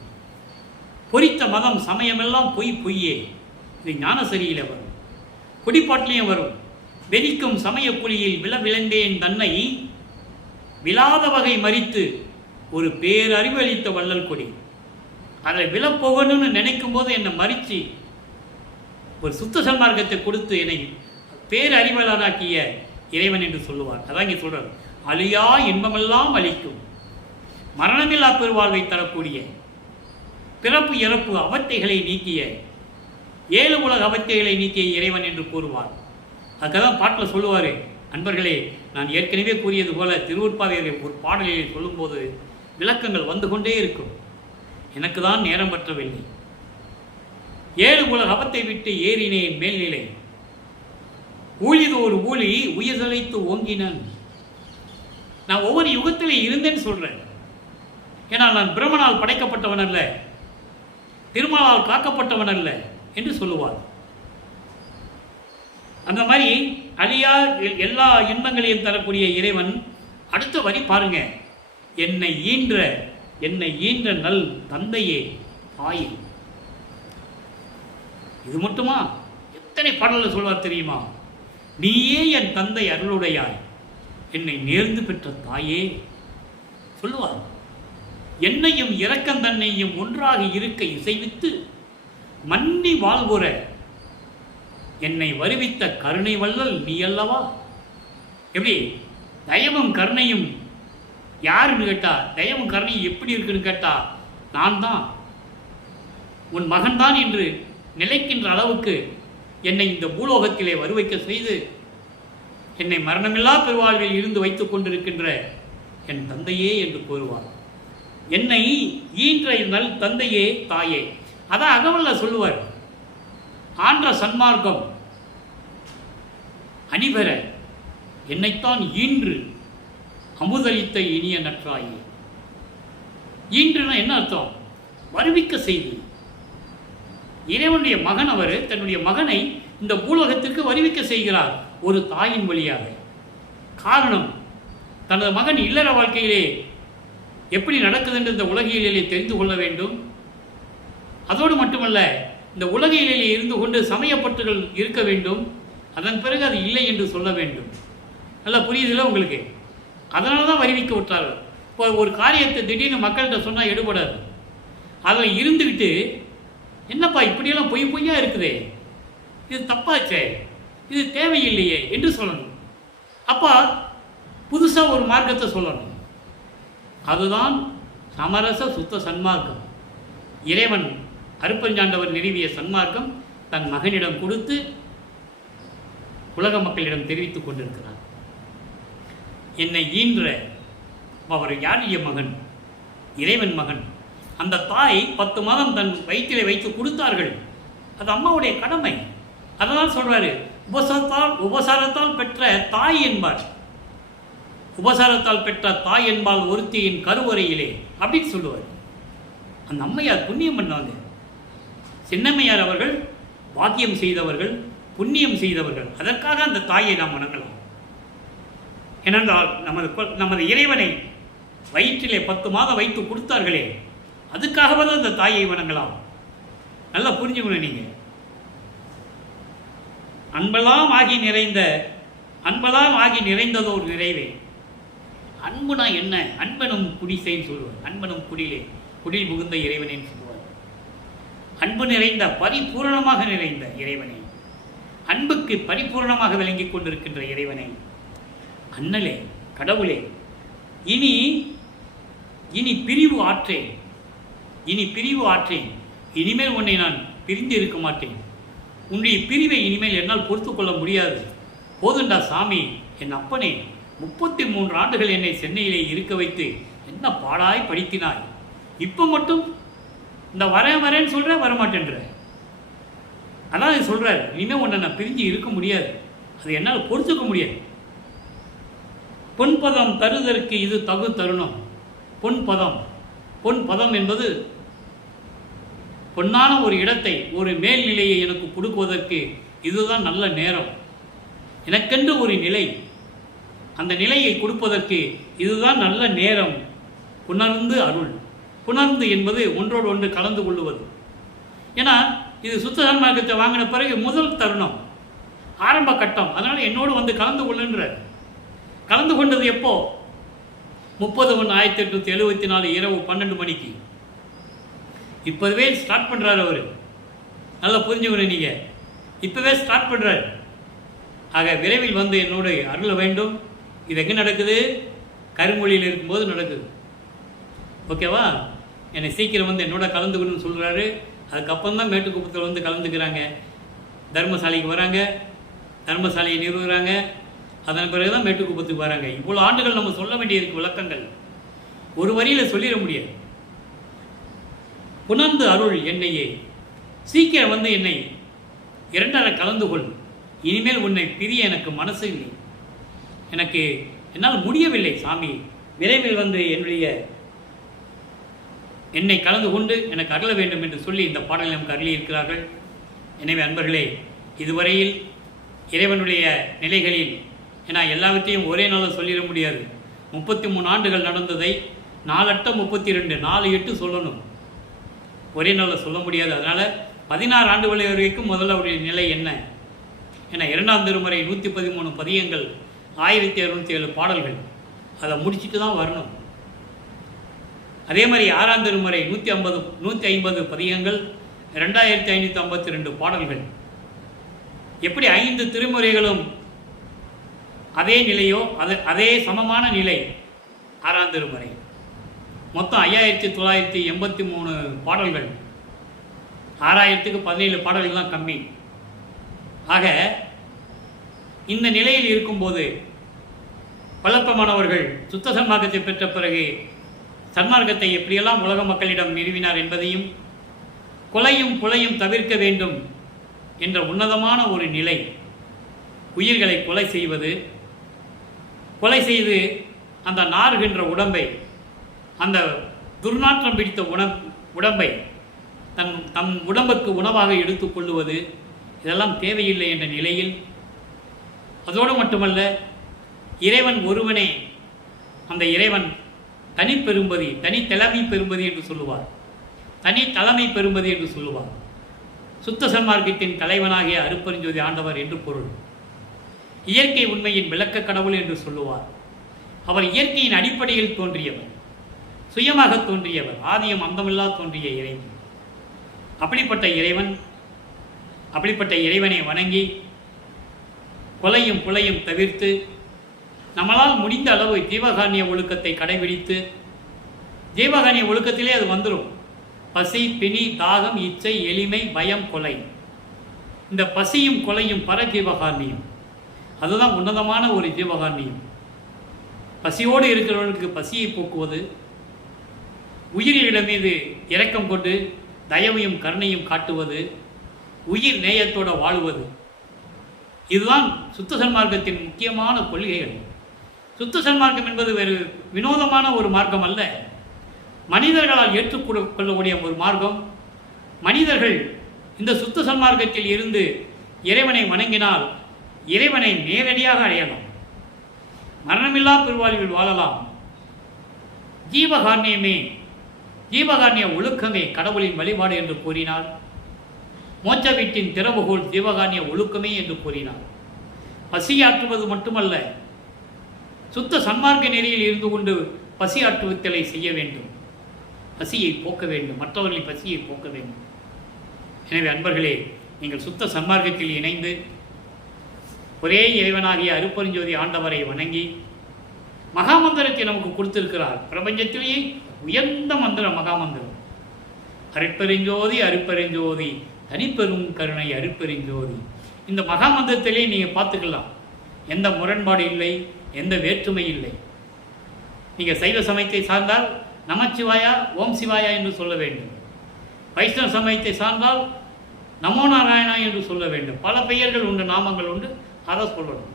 பொறித்த மதம் சமயமெல்லாம் பொய்யே. இது ஞானசரியில வரும், குடிப்பாட்டிலையும் வரும். வெறிக்கும் சமய குழியில் விழவிழந்தேன் தன்னை விழாத வகை மறித்து ஒரு பேரறிவு அளித்த வள்ளல் கொடி. அதில் விழப்போகணும்னு நினைக்கும் போது என்னை மறித்து ஒரு சுத்த சன்மார்க்கத்தை கொடுத்து என்னை பேரறிவலாக்கிய இறைவன் என்று சொல்லுவார். அதான் இங்கே சொல்றார், அழியா இன்பமெல்லாம் அளிக்கும் மரணமில்லா பெருவாழ்வை தரக்கூடிய பிறப்பு இறப்பு அவத்தைகளை நீக்கிய 7 உலக அவத்தைகளை நீக்கிய இறைவன் என்று கூறுவார். அதுக்காக பாட்டில் சொல்லுவார். அன்பர்களே, நான் ஏற்கனவே கூறியது போல திருவூர்பாவையரை ஒரு பாடலில் சொல்லும்போது விளக்கங்கள் வந்து கொண்டே இருக்கும். எனக்கு தான் நேரம் பற்றவில்லை. 7 உலக அவத்தை விட்டு ஏறினேன் மேல்நிலை, ஊழிது ஒரு ஊழி உயிர்தழைத்து ஓங்கினன். நான் ஒவ்வொரு யுகத்திலே இருந்தேன்னு சொல்றேன். ஏன்னா நான் பிரம்மனால் படைக்கப்பட்டவன் அல்ல, திருமாலால் காக்கப்பட்டவன் அல்ல என்று சொல்லுவார். அந்த மாதிரி அழியா எல்லா இன்பங்களையும் தரக்கூடிய இறைவன். அடுத்த வரி பாருங்க, என்னை ஈன்ற நல் தந்தையே தாயே. இது மட்டுமா? எத்தனை பாடல்கள் சொல்வார் தெரியுமா? நீயே என் தந்தை அருளுடையாய், என்னை நேர்ந்து பெற்ற தாயே சொல்லுவார். என்னையும் இரக்கந்தன்னையும் ஒன்றாக இருக்க இசைவித்து மன்னி வாழ்வுற என்னை வருவித்த கருணை வள்ளல் நீ அல்லவா. எப்படி தயவும் கருணையும் யாருன்னு கேட்டா, தயவும் கருணையும் எப்படி இருக்குன்னு கேட்டா, நான் தான் உன் மகன்தான் என்று நிலைக்கின்ற அளவுக்கு என்னை இந்த பூலோகத்திலே வருவிக்க செய்து என்னை மரணமில்லா பெருவாழ்வில் இருந்து வைத்துக் கொண்டிருக்கின்ற என் தந்தையே என்று கூறுவார். என்னை ஈன்ற நல் தந்தையே தாயே. அதான் அகவல்ல சொல்லுவார், ஆன்ற சன்மார்க்கம் அணிபெற என்னைத்தான் ஈன்று அமுதளித்த இனிய நற்றாயே. ஈன்றுனா என்ன அர்த்தம்? வருவிக்க செய்து. இறைவனுடைய மகன் அவர் தன்னுடைய மகனை இந்த பூலோகத்திற்கு வருவிக்க செய்கிறார் ஒரு தாயின் வழியாக. காரணம், தனது மகன் இல்லற வாழ்க்கையிலே எப்படி நடக்குது என்று இந்த உலகியலிலே தெரிந்து கொள்ள வேண்டும். அதோடு மட்டுமல்ல, இந்த உலகியலிலே இருந்து கொண்டு சமயப்பற்றுகள் இருக்க வேண்டும். அதன் பிறகு அது இல்லை என்று சொல்ல வேண்டும். நல்லா புரியுதுல உங்களுக்கு? அதனால தான் வருவிக்க விட்டார்கள். இப்போ ஒரு காரியத்தை திடீர்னு மக்கள்கிட்ட சொன்னால் எடுபடாது. அதில் இருந்துக்கிட்டு என்னப்பா இப்படியெல்லாம் பொய்யா இருக்குதே, இது தப்பாச்சே, இது தேவையில்லையே என்று சொல்லணும். அப்போ புதுசாக ஒரு மார்க்கத்தை சொல்லணும். அதுதான் சமரச சுத்த சன்மார்க்கம். இறைவன் அருப்பெருஞ்சாண்டவர் நிறுவிய சன்மார்க்கம் தன் மகனிடம் கொடுத்து உலக மக்களிடம் தெரிவித்துக் கொண்டிருக்கிறார். என்னை ஈன்ற அவர் யாருடைய மகன்? இறைவன் மகன். அந்த தாய் 10 மாதம் தன் வயிற்றிலே வைத்து கொடுத்தார்கள். அது அம்மாவுடைய கடமை. அதனால் சொல்றாரு, உபசாரத்தால் பெற்ற தாய் என்பார். உபசாரத்தால் பெற்ற தாய் என்பால் ஒருத்தியின் கருவறையிலே அப்படின்னு சொல்லுவார். அந்த அம்மையார் புண்ணியம் பண்ணாங்க. சின்னம்மையார் அவர்கள் பாக்கியம் செய்தவர்கள், புண்ணியம் செய்தவர்கள். அதற்காக அந்த தாயை நாம் வணங்கலாம். ஏனென்றால் நமது இறைவனை வயிற்றிலே 10 மாதம் வைத்து கொடுத்தார்களே, அதுக்காகவே அந்த தாயை வணங்கலாம். நல்லா புரிஞ்சுக்கணும் நீங்க. அன்பெல்லாம் ஆகி நிறைந்ததோர் நிறைவே. அன்புனா என்ன? அன்பனும் குடிசைன்னு சொல்லுவார். அன்பனும் குடிலே, குடில் புகுந்த இறைவனேன்னு சொல்லுவார். அன்பு நிறைந்த பரிபூரணமாக நிறைந்த இறைவனை, அன்புக்கு பரிபூரணமாக விளங்கிக் கொண்டிருக்கின்ற இறைவனை, அண்ணலே கடவுளே, இனி இனி பிரிவு ஆற்றேன், இனிமேல் உன்னை நான் பிரிந்து இருக்க மாட்டேன். உன்னுடைய பிரிவை இனிமேல் என்னால் பொறுத்து கொள்ள முடியாது. போதுண்டா சாமி, என் அப்பனே, 33 ஆண்டுகள் என்னை சென்னையிலே இருக்க வைத்து என்ன பாடாய் படித்தினாய். இப்போ மட்டும் இந்த வரேன்னு சொல்கிற, வரமாட்டேன்ற. அதான் சொல்கிறார், இனிமேல் உன்னை நான் பிரிஞ்சு இருக்க முடியாது, அது என்னால் பொறுத்துக்க முடியாது. பொன்பதம் தருதற்கு இது தகு தருணம். பொன்பதம் என்பது பொன்னான ஒரு இடத்தை, ஒரு மேல்நிலையை எனக்கு கொடுக்குவதற்கு இதுதான் நல்ல நேரம். எனக்கென்று ஒரு நிலை, அந்த நிலையை கொடுப்பதற்கு இதுதான் நல்ல நேரம். புணர்ந்து அருள். புணர்ந்து என்பது ஒன்றோடு ஒன்று கலந்து கொள்ளுவது. ஏன்னா இது சுத்த சன்மார்க்கத்தை வாங்கின பிறகு முதல் தருணம், ஆரம்ப கட்டம். அதனால் என்னோடு வந்து கலந்து கொள்ளுன்ற. கலந்து கொண்டது எப்போ? 30/1/1874 இரவு 12 மணிக்கு. இப்போவே ஸ்டார்ட் பண்ணுறாரு அவர். நல்லா புரிஞ்சுக்கணும் நீங்கள், இப்போவே ஸ்டார்ட் பண்ணுறாரு. ஆக விரைவில் வந்து என்னோடு அருள வேண்டும். இது எங்கே நடக்குது? கருமொழியில் இருக்கும்போது நடக்குது. ஓகேவா? என்னை சீக்கிரம் வந்து என்னோட கலந்துக்கணும்னு சொல்கிறாரு. அதுக்கப்புறம் தான் மேட்டுக்குப்பத்தில் வந்து கலந்துக்கிறாங்க. தர்மசாலைக்கு வராங்க, தர்மசாலையை நிறுவுகிறாங்க. அதன் பிறகு தான் மேட்டுக்குப்பத்துக்கு வராங்க. இவ்வளோ ஆண்டுகள் நம்ம சொல்ல வேண்டியதுக்கு விளக்கங்கள் ஒரு வரியில் சொல்லிட முடியாது. புணர்ந்து அருள் என்னையே, சீக்கிரம் வந்து என்னை 2 கலந்து கொள். இனிமேல் உன்னை பிரிய எனக்கு மனசு இல்லை, எனக்கு என்னால் முடியவில்லை சாமி. விரைவில் வந்து என்னை கலந்து கொண்டு எனக்கு அருள வேண்டும் என்று சொல்லி இந்த பாடலை நமக்கு அருளியிருக்கிறார்கள். எனவே அன்பர்களே, இதுவரையில் இறைவனுடைய நிலைகளில், ஏன்னா எல்லாவற்றையும் ஒரே நாளில் சொல்லிட முடியாது. 33 ஆண்டுகள் நடந்ததை 4×8 4/8 சொல்லணும், ஒரே நாளில் சொல்ல முடியாது. அதனால் 16 ஆண்டுகள் வரைக்கும் முதல்ல அவருடைய நிலை என்ன? ஏன்னா 2ஆம் திருமுறை 113 பதியங்கள், 1207 பாடல்கள், அதை முடிச்சுட்டு தான் வரணும். அதே மாதிரி 6ஆம் திருமுறை 150 பதியங்கள், 2552 பாடல்கள். எப்படி 5 திருமுறைகளும் அதே நிலையோ அதே சமமான நிலை 6ஆம் திருமுறை. மொத்தம் 5983 பாடல்கள். 6000க்கு 17 பாடல்கள் தான் கம்மி. ஆக இந்த நிலையில் இருக்கும்போது பழக்கமானவர்கள் சுத்த சன்மார்க்கத்தை பெற்ற பிறகு சன்மார்க்கத்தை எப்படியெல்லாம் உலக மக்களிடம் நிறுவினார் என்பதையும், கொலையும் புலையும் தவிர்க்க வேண்டும் என்ற உன்னதமான ஒரு நிலை, உயிர்களை கொலை செய்வது, கொலை செய்து அந்த நாறுகின்ற உடம்பை, அந்த துர்நாற்றம் பிடித்த உடம்பை தன் உடம்புக்கு உணவாக எடுத்துக்கொள்ளுவது, இதெல்லாம் தேவையில்லை என்ற நிலையில், அதோடு மட்டுமல்ல, இறைவன் ஒருவனே, அந்த இறைவன் தனிப்பெரும்பதி, தனித்தலைமை பெரும்பதி என்று சொல்லுவார், தனித்தலைமை பெரும்பதி என்று சொல்லுவார். சுத்த சன்மார்க்கத்தின் தலைவனாகிய அருட்பெருஞ்சோதி ஆண்டவர் என்று பொருள். இயற்கை உண்மையின் விளக்க கடவுள் என்று சொல்லுவார். அவர் இயற்கையின் அடிப்படையில் தோன்றியவர், சுயமாக தோன்றியவர், ஆதியம் அந்தமில்லா தோன்றிய இறைவன். அப்படிப்பட்ட இறைவனை வணங்கி கொலையும் புலையும் தவிர்த்து நம்மளால் முடிந்த அளவு ஜீவகாருண்ய ஒழுக்கத்தை கடைபிடித்து, ஜீவகாருண்ய ஒழுக்கத்திலே அது வந்துடும். பசி, பிணி, தாகம், இச்சை, எளிமை, பயம், கொலை. இந்த பசியும் கொலையும் பர ஜீவகாருண்யம், அதுதான் உன்னதமான ஒரு ஜீவகாருண்யம். பசியோடு இருக்கிறவர்களுக்கு பசியை போக்குவது, உயிரிடம் மீது இரக்கம் கொண்டு தயவையும் கருணையும் காட்டுவது, உயிர் நேயத்தோடு வாழுவது, இதுதான் சுத்த சன்மார்க்கத்தின் முக்கியமான கொள்கைகள். சுத்த சன்மார்க்கம் என்பது வேறு வினோதமான ஒரு மார்க்கம் அல்ல, மனிதர்களால் ஏற்றுக்கொள்ளக்கூடிய ஒரு மார்க்கம். மனிதர்கள் இந்த சுத்த சன்மார்க்கத்தில் இருந்து இறைவனை வணங்கினால் இறைவனை நேரடியாக அடையலாம், மரணமில்லா பெருவாழ்வில் வாழலாம். ஜீவகாருண்யமே, ஜீவகாருண்ய ஒழுக்கமே கடவுளின் வழிபாடு என்று கூறினார். மோட்ச வீட்டின் திறவுகோல் ஜீவகாருண்ய ஒழுக்கமே என்று கூறினார். பசியாற்றுவது மட்டுமல்ல, சுத்த சன்மார்க்க நெறியில் இருந்து கொண்டு பசியாற்றுவித்தலை செய்ய வேண்டும், பசியை போக்க வேண்டும், மற்றவர்களின் பசியை போக்க வேண்டும். எனவே அன்பர்களே, நீங்கள் சுத்த சன்மார்க்கத்தில் இணைந்து ஒரே இறைவனாகிய அருட்பெருஞ்சோதி ஆண்டவரை வணங்கி மகாமந்திரத்தை நமக்கு கொடுத்திருக்கிறார். பிரபஞ்சத்திலேயே உயர்ந்த மந்திரம் மகாமந்திரம். அருட்பெருஞ்சோதி அருட்பெருஞ்சோதி தனிப்பெரும் கருணை அருட்பெருஞ்சோதி. இந்த மகாமந்திரத்திலே நீங்கள் பார்த்துக்கலாம், எந்த முரண்பாடு இல்லை, எந்த வேற்றுமை இல்லை. நீங்கள் சைவ சமயத்தை சார்ந்தால் நமச்சிவாயா ஓம் சிவாயா என்று சொல்ல வேண்டும். வைஷ்ணவ சமயத்தை சார்ந்தால் நமோ நாராயணா என்று சொல்ல வேண்டும். பல பெயர்கள் உண்டு, நாமங்கள் உண்டு, அதை சொல்லணும்.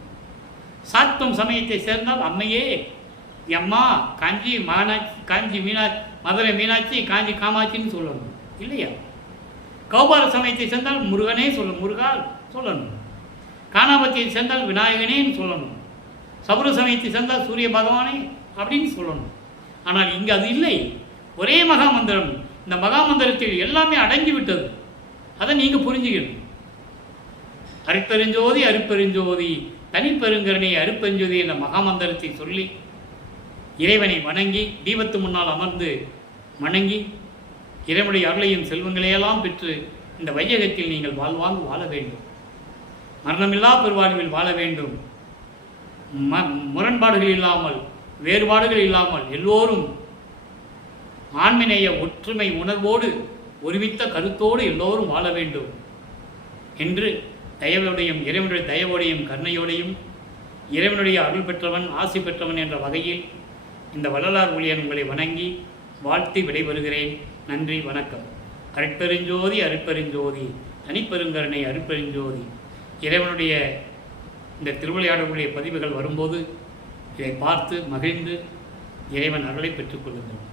சாத்தம் சமயத்தை சேர்ந்தால் அம்மையே அம்மா காஞ்சி மானாட்சி, காஞ்சி மதுரை மீனாட்சி, காஞ்சி காமாட்சின்னு சொல்லணும் இல்லையா? கௌபார சமயத்தை சேர்ந்தால் முருகனே சொல்லணும், முருகா சொல்லணும். காணாபத்தியை சேர்ந்தால் விநாயகனேன்னு சொல்லணும். சபுர சமயத்தை சேர்ந்தால் சூரிய பகவானே அப்படின்னு சொல்லணும். ஆனால் இங்கு அது இல்லை, ஒரே மகாமந்திரம். இந்த மகாமந்திரத்தில் எல்லாமே அடங்கி விட்டது. அதை நீங்கள் புரிஞ்சுக்கணும். அருட்பெருஞ்சோதி அருட்பெருஞ்சோதி தனிப்பெருங்கருணை அருட்பெருஞ்சோதி என்ற மகாமந்திரத்தை சொல்லி இறைவனை வணங்கி தீபத்து முன்னால் அமர்ந்து வணங்கி இறைவனுடைய அருளையும் செல்வங்களையெல்லாம் பெற்று இந்த வையகத்தில் நீங்கள் வாழ்வாங்கு வாழ வேண்டும். மரணமில்லா பெருவாழ்வில் வாழ வேண்டும். முரண்பாடுகள் இல்லாமல், வேறுபாடுகள் இல்லாமல் எல்லோரும் ஆண்மினைய ஒற்றுமை உணர்வோடு ஒருமித்த கருத்தோடு எல்லோரும் வாழ வேண்டும் என்று தயவோடையும் இறைவனுடைய தயவோடையும் கருணையோடையும் இறைவனுடைய அருள் பெற்றவன் ஆசி பெற்றவன் என்ற வகையில் இந்த வள்ளலார் ஊழியன் உங்களை வணங்கி வாழ்த்தி விடைபெறுகிறேன். நன்றி, வணக்கம். அருட்பெருஞ்சோதி அருட்பெருஞ்சோதி தனிப்பெருங்கருணை அருட்பெருஞ்சோதி. இறைவனுடைய இந்த திருவிளையாடலுடைய பதிவுகள் வரும்போது இதை பார்த்து மகிழ்ந்து இறைவன் அருளை பெற்றுக்கொள்ளுங்கள்.